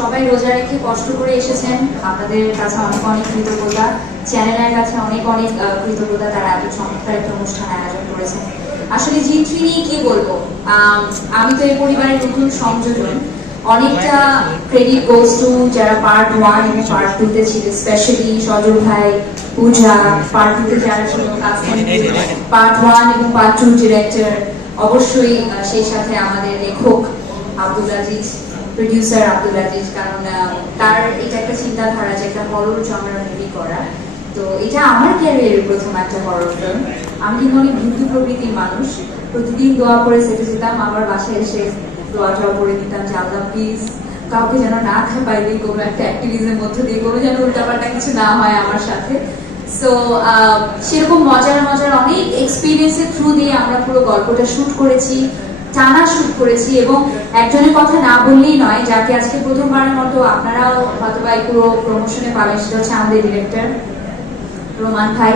সবাই রোজা রেখে কষ্ট করে এসেছেন। আপনাদের কাছে অনেক অনেক কৃতজ্ঞতা। চ্যানেলের কাছে অনেক অনেক কৃতজ্ঞতা। তারা এত চমৎকার একটা অনুষ্ঠান আয়োজন করেছেন। আসলে জি থ্রি নিয়ে কি বলব? আমি তো এই পরিবারের নতুন সংযোজন। অনেকটা ক্রেডিট গোস টু যারা পার্ট ওয়ান এবং পার্ট টু তে ছিল স্পেশালি সজল ভাই, পূজা পার্ট টু তে যারা ছিল পার্ট ওয়ান এবং পার্ট টু ডিরেক্টর অবশ্যই সেই সাথে আমাদের লেখক আব্দুল আজিজ প্রডিউসার আব্দুল আজিজ কারণ তার এটা একটা চিন্তাধারা যে একটা হরর জনরা মুভি করা। তো এটা আমার ক্যারিয়ারের প্রথম একটা হরর ফিল্ম আমি কিন্তু অনেক ভীতু প্রকৃতির মানুষ? প্রতিদিন দোয়া করে সেটে যেতাম, আবার বাসায় এসে দোয়াটাও করে দিতাম যে, আল্লাহ প্লিজ কাউকে যেন না খাপাই দিই কোনো একটা অ্যাক্টিভিজমের মধ্যে দিয়ে, কোনো যেন উল্টাপাল্টা কিছু না হয় আমার সাথে। সো সেরকম মজার মজার অনেক এক্সপিরিয়েন্সের থ্রু দিয়ে আমরা পুরো গল্পটা শুট করেছি। টানা শুট করেছি এবং একজনের কথা না বললেই নয়, যাকে আজকে প্রথমবারের মতো আপনারাও হয়তো বা পুরো প্রমোশনে পাবেন, সেটা হচ্ছে আমাদের ডিরেক্টর রোমান ভাই।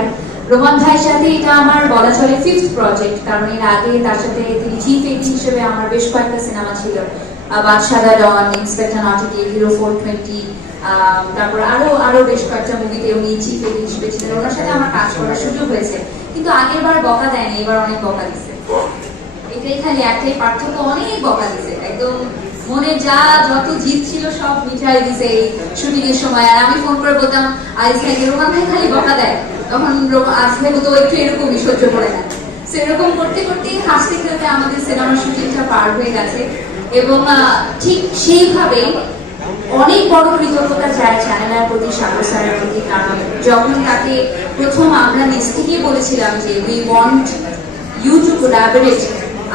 রোমান ভাইয়ের সাথে এটা আমার বলা চলে ফিফথ প্রজেক্ট কারণ এর আগে তার সাথে তিনি চিফ এডি হিসেবে আমার বেশ কয়েকটা সিনেমা ছিল। বাদশাদা Don inspector Notty K hero four twenty তারপর আরও আরও বেশ কয়েকটা মুভিতে উনি চিফ এডি হিসেবে ছিলেন। ওনার সাথে আমার কাজ করার সুযোগ হয়েছে। কিন্তু আগের বার বকা দেয়নি, এবার অনেক বকা দিচ্ছে এটাই খালি একটাই পার্থক্য অনেক বকা দিছে। একদম মনে যা যত জিত ছিল সব মিঠাই দিছে এই শুটিং সময়। আর আমি ফোন করে বলতাম আইস ভাইকে রোমান ভাই খালি বকা দেয়, তখন আজ ভাই তো একটু এরকমই সহ্য করে নেয় So এরকম করতে করতে হাসতে খেলতে আমাদের সিনেমার শুটিংটা পার হয়ে গেছে। এবং ঠিক সেইভাবেই অনেক বড় কৃতজ্ঞতা চায় চ্যানেলের প্রতি, সাগর স্যারের প্রতি। কারণ যখন তাকে প্রথম আমরা নিজ থেকেই বলেছিলাম যে we want you to collaborate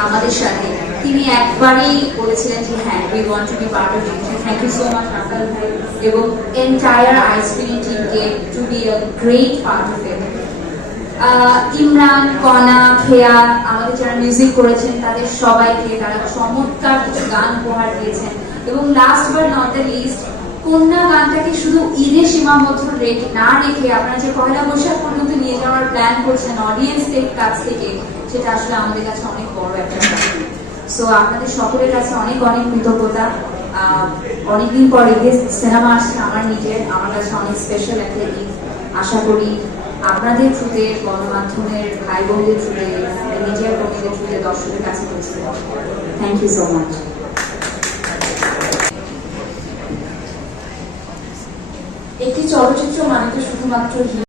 আমাদের সাথে। তিনি একবারই বলেছিলেন যে হ্যাঁ we want to be part of it thank you so much Rafal ভাই। এবং এন্টায়ার আইসক্রিম টিমকে to be a great part of it Imran, Kona Kheya আমাদের যারা মিউজিক করেছেন, তাদের সবাইকে তারা চমৎকার কিছু গান উপহার দিয়েছেন। এবং last but not the least কন্যা গানটাকে শুধু সীমাবদ্ধ না রেখে আপনারা যে পয়লা বৈশাখ পর্যন্ত নিয়ে যাওয়ার প্ল্যান করছেন অডিয়েন্সদের কাছ থেকে, সেটা আসলে আমাদের কাছে অনেক বড় একটা সো আপনাদের সকলের কাছে অনেক অনেক কৃতজ্ঞতা। অনেকদিন পর ঈদের সিনেমা আসছে আমার নিজের, আমার কাছে অনেক স্পেশাল একটা ঈদ আশা করি আপনাদের থ্রুতে গণমাধ্যমের ভাই বোনদের থ্রুতে মিডিয়া কর্মীদের থ্রুতে দর্শকের কাছে পৌঁছে থ্যাংক ইউ সো মাচ একটি চলচ্চিত্র মানে তো শুধুমাত্র